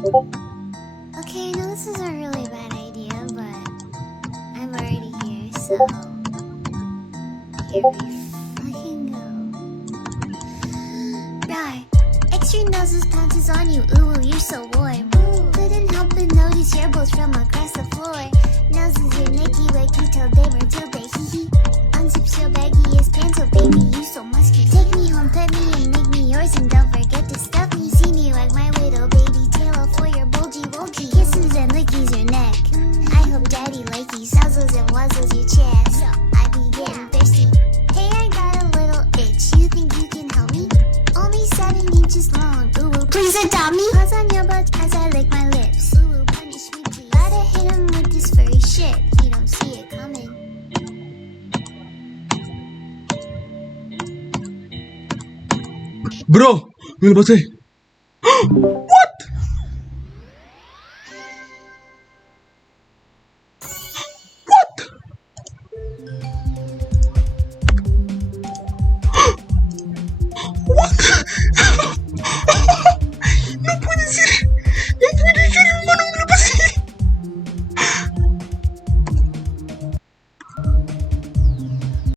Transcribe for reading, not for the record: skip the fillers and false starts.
Okay, I know this is a really bad idea, but I'm already here, so here we fucking go. Right. Extra noses pounces on you, ooh, you're so warm. Ooh, couldn't help but notice your bolts from across the floor. Noses your Nicky Wicky till they were too big, hee hee. Unzips your baggiest pants, oh baby, you so musky. Take me home, pet me, and make me yours, and don't forget to stuff me. See me like my little baby tail for your bulgy wulgy. Kisses and lickies your neck. I hope daddy likes nuzzles and wuzzles your chest. I be getting thirsty. Hey, I got a little itch. You think you can help me? Only 7 inches long. Ooh, please adopt me. Paws on your butt as I lick my lips. Ooh, punish me, please. Gotta hit him with this furry shit. He don't see it coming. Bro, me lo pasé.